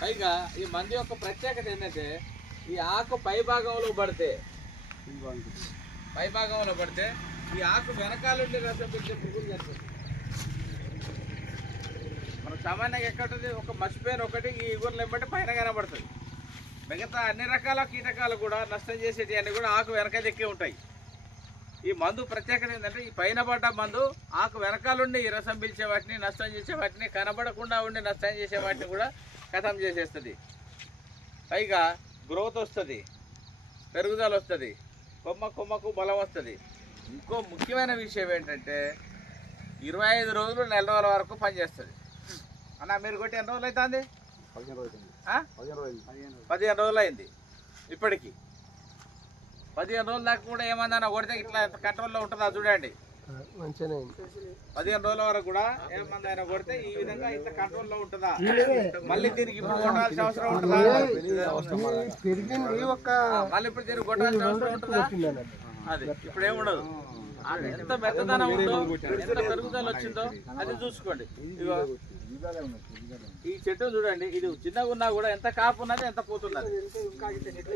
పైగా ఈ మందు యొక్క ప్రత్యేకత ఏంటంటే ఈ ఆకు పై భాగంలో పడితే ఈ ఆకు వెనకాలండి రసం పెంచే పురుగులు చేస్తుంది. మనం సామాన్యంగా ఎక్కడుంది ఒక మసిపోయిన ఒకటి ఈ ఇగురులు ఏమంటే పైన కనబడుతుంది. మిగతా అన్ని రకాల కీటకాలు కూడా నష్టం చేసేటి అన్ని కూడా ఆకు వెనక దిక్కే ఉంటాయి. ఈ మందు ప్రత్యేకత ఏంటంటే ఈ పైన పడ్డ మందు ఆకు వెనకాలండి ఈ రసం పీల్చే వాటిని నష్టం చేసే వాటిని కనబడకుండా ఉండి నష్టం చేసే వాటిని కూడా ఖతం చేసేస్తుంది. పైగా గ్రోత్ వస్తుంది, పెరుగుదల వస్తుంది, కొమ్మకు బలం వస్తుంది. ఇంకో ముఖ్యమైన విషయం ఏంటంటే 25 రోజులు నెల రోజుల వరకు పనిచేస్తుంది. అన్న మీరు కొట్టి ఎన్ని రోజులు అవుతుంది? 15 రోజులు అయింది. ఇప్పటికి 15 రోజుల దాకా కూడా ఏమన్నా కొడితే ఇట్లా కంట్రోల్లో ఉంటుందా చూడండి. 15 రోజుల వరకు కూడా ఏమన్నా కొడితే ఈ విధంగా ఇంత కంట్రోల్లో ఉంటుందా? మళ్ళీ దీనికి ఇప్పుడు కొట్టాల్సిన అవసరం ఉంటుందా? మళ్ళీ ఇప్పుడు దీనికి కొట్టాల్సిన అవసరం ఉంటుందా? అది ఇప్పుడు ఏముండదు. ఎంత మెత్తదనం ఉందో, ఎంత పెరుగుదల వచ్చిందో అది చూసుకోండి. ఇదిగో ఈ చెట్టు చూడండి, ఇది చిన్నగా ఉన్నా కూడా ఎంత కాపు ఉన్నది, ఎంత పూతున్నది,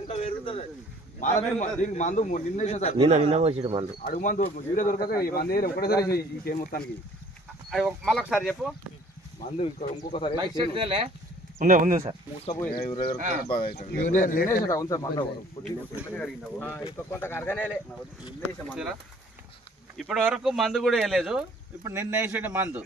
ఇంకా పెరుగుతుంది. అడుగు మందు వీడియో దొరకక ఈ మంది ఒకటేసారి ఈ మొత్తానికి మళ్ళీ ఒకసారి చెప్పు. మందు ఇంకొకసారి ఉంది సార్. ఇప్పటి వరకు మందు కూడా వేయలేదు. ఇప్పుడు నిన్న వేసేటి మందు,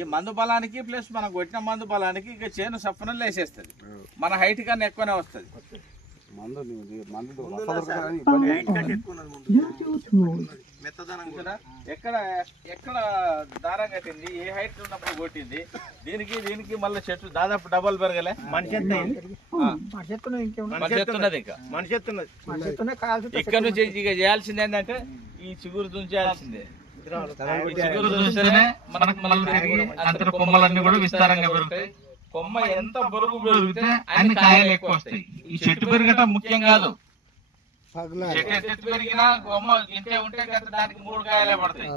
ఈ మందు బలానికి ప్లస్ మనం కొట్టిన మందు బలానికి ఇక చేను సఫనం వేసేస్తుంది. మన హైట్ కన్నా ఎక్కువనే వస్తుంది. ఎక్కడ ఎక్కడ దారం కట్టింది, ఏ హైట్ ఉన్నప్పుడు కొట్టింది, దీనికి మళ్ళీ చెట్టు దాదాపు డబల్ పెరగలే. ఇక్కడ నుంచి ఇక చేయాల్సింది ఏంటంటే ఈ చిగురు తుంచాల్సిందే. చిగురు తుంచితేనే మనకు కొమ్మలన్నీ కూడా విస్తారంగా పెరుగుతాయి. కొమ్మ ఎంత బరువు పెరిగితే అన్ని కాయలు ఎక్కువ వస్తాయి. ఈ చెట్టు పెరగటం ముఖ్యం కాదు. చెట్టు పెరిగినా కొమ్మ ఇంతే ఉంటే దానికి 3 కాయలే పడతాయి.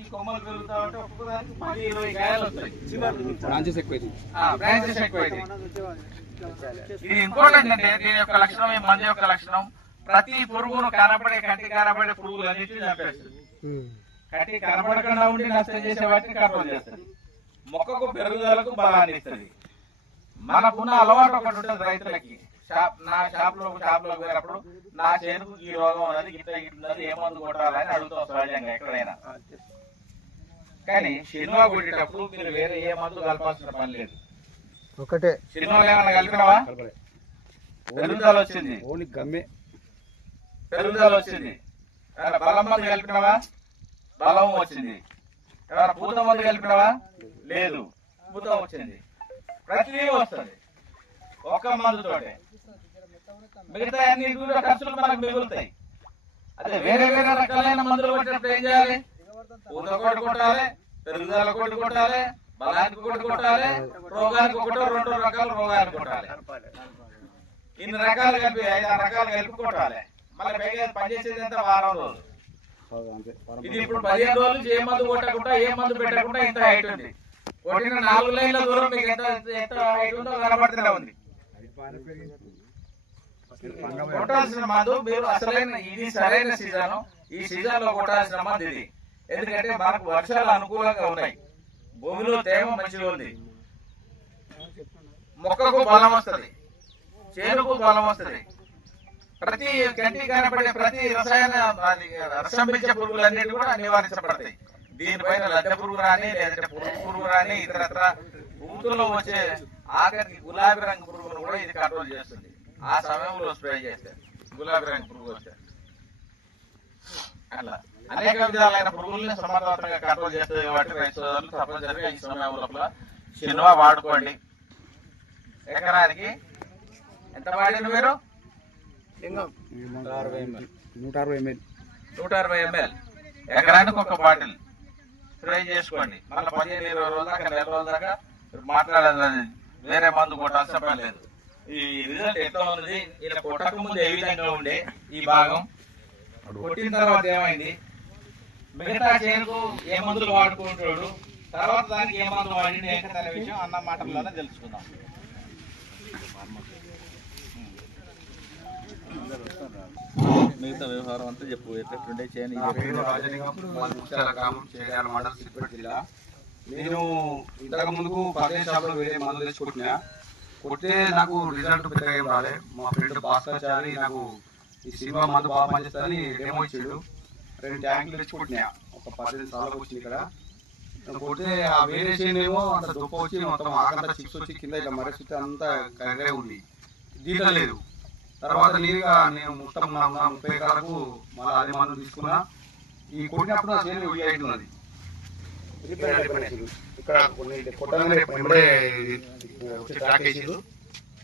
ఈ కొమ్మలు పెరుగుతా ఉంటే ఒక్కొక్కదానికి 10-20 కాయలు వస్తాయి. బ్రాంచెస్ ఎక్కువైంది. ఇది ఇంకోటి ఏంటంటే దీని యొక్క లక్షణం, ఈ మందు యొక్క లక్షణం ప్రతి పురుగును కంటి కనబడే పురుగులు అన్నింటినీ చంపేస్తుంది. కంటి కనబడకుండా ఉండి నష్టం చేసే వాటిని కంట్రోల్ చేస్తుంది. మొక్కకు పెరుగుదలకు బలాన్ని ఇస్తుంది. మనకున్న అలవాటు ఒకటి ఉంటుంది రైతులకి. నా షాప్లోకి పోయినప్పుడు నా చేనుకు ఈ రోగం ఉన్నది, ఇట్లా ఏ మందు కొట్టాలని అడుగుతాం సహజంగా ఎక్కడైనా. కానీ శనివా కొట్టేటప్పుడు మీరు వేరే ఏ మందు కలపాల్సిన పని లేదు. ఒకటే శనివాలు ఏమన్నా కలిపినావా? పెరుగుదల వచ్చింది, పెరుగుదల వచ్చింది. బలం మందు కలిపినావా? బలం వచ్చింది. ఏమైనా పూత మందు కలిపినావా? లేదు, పూత వచ్చింది. ప్రతిదీ వస్తుంది ఒక్క మందుతోటే. మిగతా అన్ని కూడా ఖర్చులు మనకు మిగులుతాయి. అదే వేరే వేరే రకాలైన మందులు కొట్టినప్పుడు ఏం చేయాలి? పూత కొట్టాలి, పెరుగుదల కొట్టాలి, బలానికి కొట్టాలి, రోగానికి 1-2 రకాల రోగానికి కొట్టాలి. ఇన్ని రకాలు కలిపి 5-6 రకాలు కలిపి కొట్టాలి. మళ్ళీ పైగా పనిచేసేది ఎంత? వారం రోజులు. ఇది ఇప్పుడు 15 రోజులు ఏ మందు కొట్టకుండా ఏ మందు పెట్టకుండా ఇంత హైట్ ఉంది. కొట్టిన 4 లైన్ల దూరం మీకు ఎంత హైట్ ఉందో కనబడుతూనే ఉంది. కొట్టాల్సిన మందు మీరు ఇది సరైన సీజన్. ఈ సీజన్ లో కొట్టాల్సిన మందు ఇది. ఎందుకంటే మనకు వర్షాలు అనుకూలంగా ఉన్నాయి, భూమిలో తేమ మంచిగా ఉంది, మొక్కకు బలం వస్తుంది, చేనుకు బలం వస్తుంది. ప్రతి కంటి కనపడే ప్రతి రసాయన రసం పెంచే పురుగులన్నిటి కూడా నివారించబడతాయి. దీనిపైన లద్దె పురుగు రాని, లేదంటే పురుగు రాని, ఇతరత్ర పువ్వులో వచ్చే ఆఖరికి గులాబీ రంగు పురుగును కూడా ఇది కంట్రోల్ చేస్తుంది. ఆ సమయంలో స్ప్రే చేస్తే గులాబీ రంగు పురుగు వస్తే అలా అనేక విధాలైన పురుగుల్ని సమర్థవంతంగా కంట్రోల్ చేస్తుంది. కాబట్టి రైతు సోదరులు తప్పనిసరిగా ఈ సమయం లోపల శనివా వాడుకోండి. ఎకరానికి ఎంత వాడిన మీరు? 160 ml ఎకరానికి ఒక బాటిల్ స్ప్రే చేసుకోండి. మళ్ళీ 15-20 రోజుల దాకా, నెల రోజుల దాకా మాట్లాడాలి, వేరే మందు కొట్టాల్సిన పని లేదు. ఈ రిజల్ట్ ఎట్లా ఉన్నది? ఇలా కొట్టక ముందు ఏ విధంగా ఉండే ఈ భాగం, కొట్టిన తర్వాత ఏమైంది, మిగతా చేనుకు ఏ మందులు వాడుకుంటాడు, తర్వాత దానికి ఏ మందు వాడింది ఏంటనే విషయం అన్న మాటల్లోనే తెలుసుకుందాం. మిగతా వ్యవహారం అంతా చెప్పు, ఎట్టుండే చేయని. నేను ఇంతకు ముందుకు పదిహేను షాపులో వేరే మందులు తెచ్చుకుంటున్నా. కొట్టే నాకు రిజల్ట్ పెద్దగా ఏం రాలే. మా ఫ్రెండ్ భాస్కర్ నాకు ఈ సినిమా మందు బాగా పనిచేస్తుందని డెమో ఇచ్చాడు. 2 ట్యాంకులు తెచ్చుకుంటున్నా. ఒక 15 సార్లు వచ్చింది ఇక్కడ. కొడితే ఆ వేరియేషన్ ఏమో అంత దుప్ప వచ్చి మొత్తం ఆకంతా చిక్స్ వచ్చి కింద ఇట్లా మరచితే అంతా కరెక్టే ఉంది. దీంట్లో లేదు. తర్వాత నేను మొత్తం 30 ఎకరాలకు మళ్ళీ అదే మందు తీసుకున్నా. ఈ కొట్టినప్పుడు నా చేను అవుతున్నది. ఇక్కడ కొట్టగానే ట్రాక్ వేసిండు.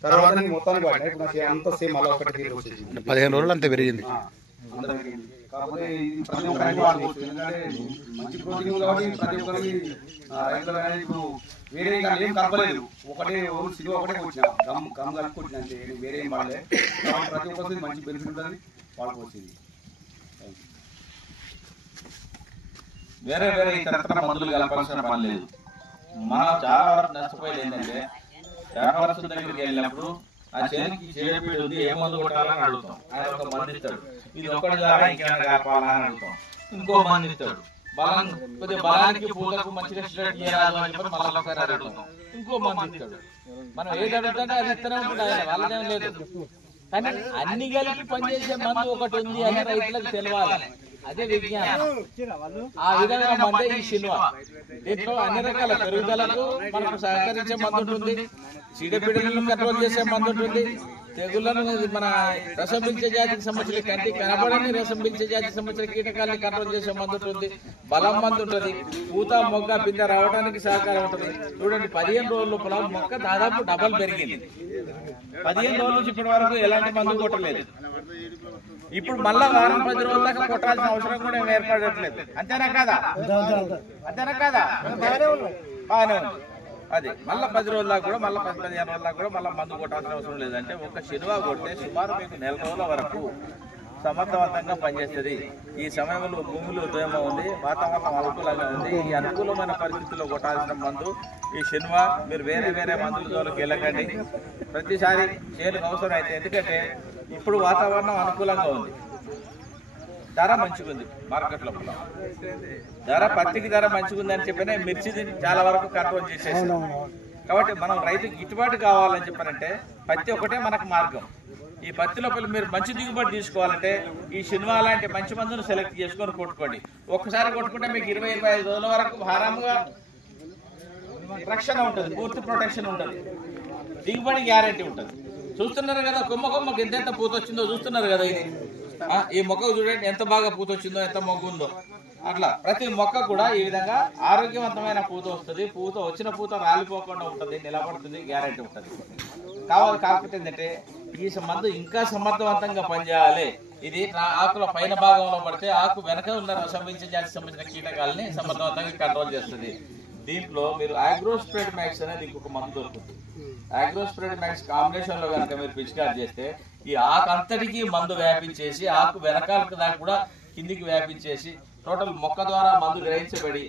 తర్వాత మొత్తానికి వాడినా ఇప్పుడు నాకు అంత సేమ్ అలా ఒకటి తీరు వచ్చేసి 15 రోజులు అంతే పెరిగింది. కాకపోతే ప్రతి ఒక్కరికి వాడుకోవచ్చు. ఎందుకంటే మంచి ప్రోటీన్ కాబట్టి ప్రతి ఒక్కరికి రైతులు అనేది ఇప్పుడు వేరే ఏం కలపలేదు. ఒకటే సిలువ ఒకటే వచ్చిన గమ్ కలిపి కొట్టిన అంతే, వేరే ఏం వాడలే. ప్రతి ఒక్కరికి మంచి బెనిఫిట్ ఉంటుంది, వాడుకోవచ్చు. వేరే వేరే ఇతర మందులు కలపాల్సిన పని లేదు. మనం చాలా వరకు నష్టపోయేది ఏంటంటే వ్యాపారస్తుల దగ్గరికి వెళ్ళినప్పుడు ఆ చేతికి చేయబడి ఉంది, ఏ మందు కొట్టాలని అడుగుతాం. ఆయన ఒక మంది ఇస్తాడు, ఇది ఒకటి ద్వారా ఇంకేమైనా కలపాలని అడుగుతాం. ఇంకో మంది ఇస్తాడు, కొద్దిగా బలానికి పూలకు మంచిగా స్ట్రెట్ చేయరాదు అని చెప్పి మళ్ళీ ఒకసారి అడుగుతాం. ఇంకో మంది ఇస్తాడు. మనం ఏది అడుగుతుంటే అది ఇస్తూనే ఉంటుంది, ఆయన వాళ్ళదేం లేదు. కానీ అన్ని కలిపి పనిచేసే మందు ఒకటి ఉంది అని రైతులకు తెలియాలి. అదే విజ్ఞానం. ఆ విధంగా మందే ఈ సినిమా. దీంట్లో అన్ని రకాల పెరుగుదలకు మనకు సహకరించే మందు ఉంటుంది, చీడపీడలను కంట్రోల్ చేసే మందు ఉంటుంది, తెగుళ్లను మన రసం పీల్చే జాతికి సంబంధించిన కంటి కనబడని రసం పీల్చే జాతికి సంబంధించిన కీటకాలని కంట్రోల్ చేసే మందు ఉంటుంది, బలం మందు ఉంటుంది, పూత మొగ్గ పిందె రావడానికి సహకారం ఉంటుంది. చూడండి, 15 రోజుల లోపల మొక్క దాదాపు డబల్ పెరిగింది. 15 రోజుల నుంచి ఇప్పటి వరకు ఎలాంటి మందు కొట్టలేదు. ఇప్పుడు మళ్ళా వారం 10 రోజుల దాకా కొట్టాల్సిన అవసరం కూడా ఏర్పడట్లేదు. అంతేనా కాదా? అంతేనా కాదా? బాగానే ఉంది. అది మళ్ళీ 10 రోజుల దాకా కూడా, మళ్ళీ 10-15 రోజుల దాకా కూడా మళ్ళీ మందు కొట్టాల్సిన అవసరం లేదంటే ఒక శనివా కొడితే సుమారు మీకు 4 రోజుల వరకు సమర్థవంతంగా పనిచేస్తుంది. ఈ సమయంలో భూమిలో తేమ ఉంది, వాతావరణం అనుకూలంగా ఉంది. ఈ అనుకూలమైన పరిస్థితుల్లో కొట్టాల్సిన మందు ఈ శనివా. మీరు వేరే వేరే మందుల జోలికి వెళ్ళకండి. ప్రతిసారి చేనుకు అవసరం అయితే, ఎందుకంటే ఇప్పుడు వాతావరణం అనుకూలంగా ఉంది, ధర మంచిగా ఉంది మార్కెట్లో. ధర పత్తికి ధర మంచిగా ఉంది అని చెప్పినే మిర్చి చాలా వరకు కంట్రోల్ చేసేసి. కాబట్టి మనం రైతుకి గిట్టుబాటు కావాలని చెప్పారంటే పత్తి ఒకటే మనకు మార్గం. ఈ పత్తి లోపల మీరు మంచి దిగుబడి తీసుకోవాలంటే ఈ సినిమా లాంటి మంచి మందును సెలెక్ట్ చేసుకొని కొట్టుకోండి. ఒక్కసారి కొట్టుకుంటే మీకు 20-25 రోజుల వరకు భారంగా రక్షణ ఉంటుంది, పూర్తి ప్రొటెక్షన్ ఉంటుంది, దిగుబడి గ్యారెంటీ ఉంటుంది. చూస్తున్నారు కదా, కొమ్మకి ఎంత పూత వచ్చిందో చూస్తున్నారు కదా. ఇది ఈ మొక్కకు చూడండి ఎంత బాగా పూత వచ్చిందో, ఎంత మొగ్గు ఉందో. అట్లా ప్రతి మొక్క కూడా ఈ విధంగా ఆరోగ్యవంతమైన పూత వస్తుంది. పూత వచ్చిన పూత రాలిపోకుండా ఉంటుంది, నిలబడుతుంది, గ్యారెంటీ ఉంటుంది. కాకపోతే ఏంటంటే ఈ మందు ఇంకా సమర్థవంతంగా పనిచేయాలి. ఇది ఆకుల పైన భాగంలో పడితే ఆకు వెనక ఉన్న రసం పీల్చే జాతికి సంబంధించిన కీటకాలని సమర్థవంతంగా కంట్రోల్ చేస్తుంది. దీంట్లో మీరు ఆగ్రోస్ప్రెడ్ మ్యాక్స్ అనేది ఇంకొక మందు దొరుకుతుంది. ఆగ్రోస్ప్రెడ్ మ్యాక్స్ కాంబినేషన్ లో కనుక మీరు పిచికారి చేస్తే ఈ ఆకు అంతటికీ మందు వ్యాపించేసి ఆకు వెనకాలకు దాకా కూడా కిందికి వ్యాపించేసి టోటల్ మొక్క ద్వారా మందు గ్రహించబడి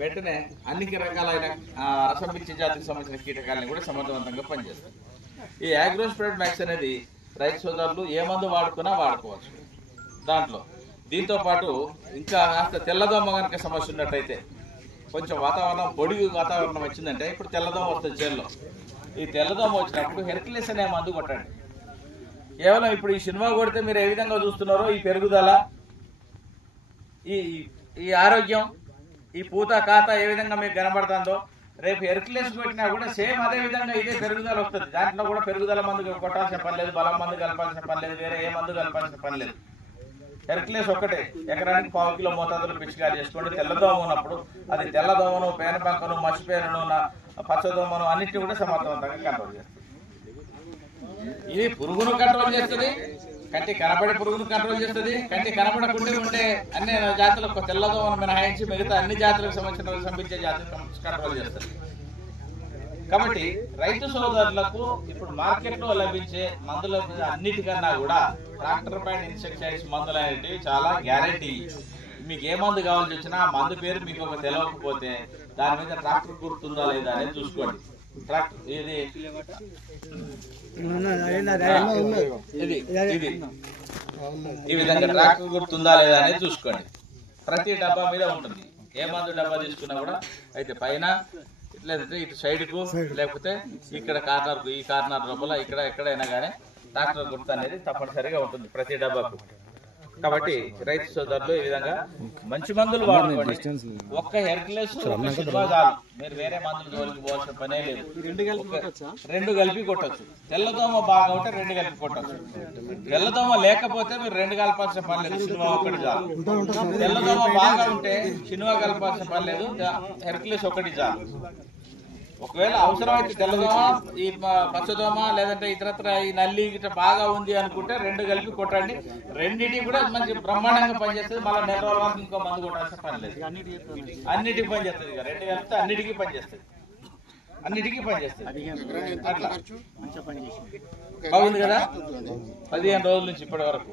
వెంటనే అన్ని రకాలైన రసం పీల్చే జాతికి సంబంధించిన కీటకాలని కూడా సమర్థవంతంగా పనిచేస్తుంది. ఈ ఆగ్రోస్ప్రెడ్ మ్యాక్స్ అనేది రైతు సోదరులు ఏ మందు వాడుకున్నా వాడుకోవచ్చు. దీంతో పాటు ఇంకా కాస్త తెల్లదోమ కనుక సమస్య ఉన్నట్టయితే, కొంచెం వాతావరణం పొడిగి వాతావరణం వచ్చిందంటే ఇప్పుడు తెల్లదోమ వస్తుంది చేనులో. ఈ తెల్లదోమ వచ్చినప్పుడు హెర్క్యులెస్ అనే మందు కొట్టండి. కేవలం ఇప్పుడు ఈ సినిమా కొడితే మీరు ఏ విధంగా చూస్తున్నారో ఈ పెరుగుదల, ఈ ఆరోగ్యం, ఈ పూత కాత ఏ విధంగా మీకు కనబడుతుందో రేపు హెర్క్యులెస్ కొట్టినా కూడా సేమ్ అదే విధంగా ఇదే పెరుగుదల వస్తుంది. దాంట్లో కూడా పెరుగుదల మందు కొట్టాల్సిన పని లేదు, బలం మందు కలపాల్సిన పని లేదు, వేరే ఏ మందు కలపాల్సిన పని లేదు. హెర్క్యులెస్ ఒక్కటే ఎకరానికి 1/4 కిలో మోతాదులు పిచికారి చేసుకోండి. తెల్లదోమ ఉన్నప్పుడు అది తెల్లదోమను, పేనబంకను, మసిపేనను, పచ్చదోమను అన్నిటిని కూడా సమర్థవంతంగా కంట్రోల్ చేస్తుంది. ఇది పురుగును కంట్రోల్ చేస్తుంది, కంటి కనబడే పురుగును కంట్రోల్ చేస్తుంది. కంటి కనబడకుండా ఉండే అన్ని జాతులకు తెల్లదోమను మినహాయించి మిగతా అన్ని జాతులకు సంబంధించిన సంపించే జాతులకు కంట్రోల్ చేస్తుంది. కాబట్టి రైతు సోదరులకు ఇప్పుడు మార్కెట్లో లభించే మందుల అన్నిటికన్నా కూడా ట్రాక్టర్ పైన ఇన్సెక్టిసైడ్స్ మందులు అనేటివి చాలా గ్యారెంటీ. మీకు ఏ మందు కావాల్సి వచ్చినా ఆ మందు పేరు మీకు ఒక తెలియకపోతే దాని మీద ట్రాక్టర్ గుర్తుందా లేదా అనేది చూసుకోండి. ట్రాక్టర్ ఇది ఈ విధంగా ట్రాక్టర్ గుర్తుందా లేదా అనేది చూసుకోండి. ప్రతి డబ్బా మీద ఉంటుంది. ఏ మందు డబ్బా తీసుకున్నా కూడా అయితే పైన లేదంటే ఇటు సైడ్కు లేకపోతే ఇక్కడ కార్నర్కు ఈ కార్నర్ లోపల ఇక్కడ ఎక్కడైనా కానీ ట్రాక్టర్ గుర్తు అనేది తప్పనిసరిగా ఉంటుంది ప్రతి డబ్బాకు. కాబట్టి రైతు సోదరులు ఈ విధంగా మంచి మందులు వాడుకోండి. ఒక్క హెర్క్యులెస్ చాలు, మీరు వేరే మందులు జోలికి పోవాల్సిన పనే లేదు. రెండు కలిపి కొట్టచ్చు. తెల్లదోమ బాగా ఉంటే రెండు కలిపి కొట్టచ్చు. తెల్లదోమ లేకపోతే మీరు రెండు కలపాల్సిన పని లేదు, సినిమా ఒకటి చాలు. తెల్లదోమ బాగా ఉంటే సినిమా కలపాల్సిన పని లేదు, హెర్క్యులెస్ ఒకటి చాలు. ఒకవేళ అవసరమైతే తెల్లదోమ ఈ పచ్చదోమ లేదంటే ఇతరత్ర ఈ నల్లి గిట్ట బాగా ఉంది అనుకుంటే రెండు కలిపి కొట్టండి. రెండింటికి కూడా మంచి బ్రహ్మాండంగా పనిచేస్తుంది. మళ్ళీ నెల రోజుల వరకు ఇంకో మందు కొట్టాల్సిన పని లేదు, అన్నిటికీ పనిచేస్తుంది. ఇక రెండు కలిపితే అన్నిటికీ పనిచేస్తుంది, అన్నిటికీ పనిచేస్తుంది. అట్లా బాగుంది కదా. 15 రోజుల నుంచి ఇప్పటి వరకు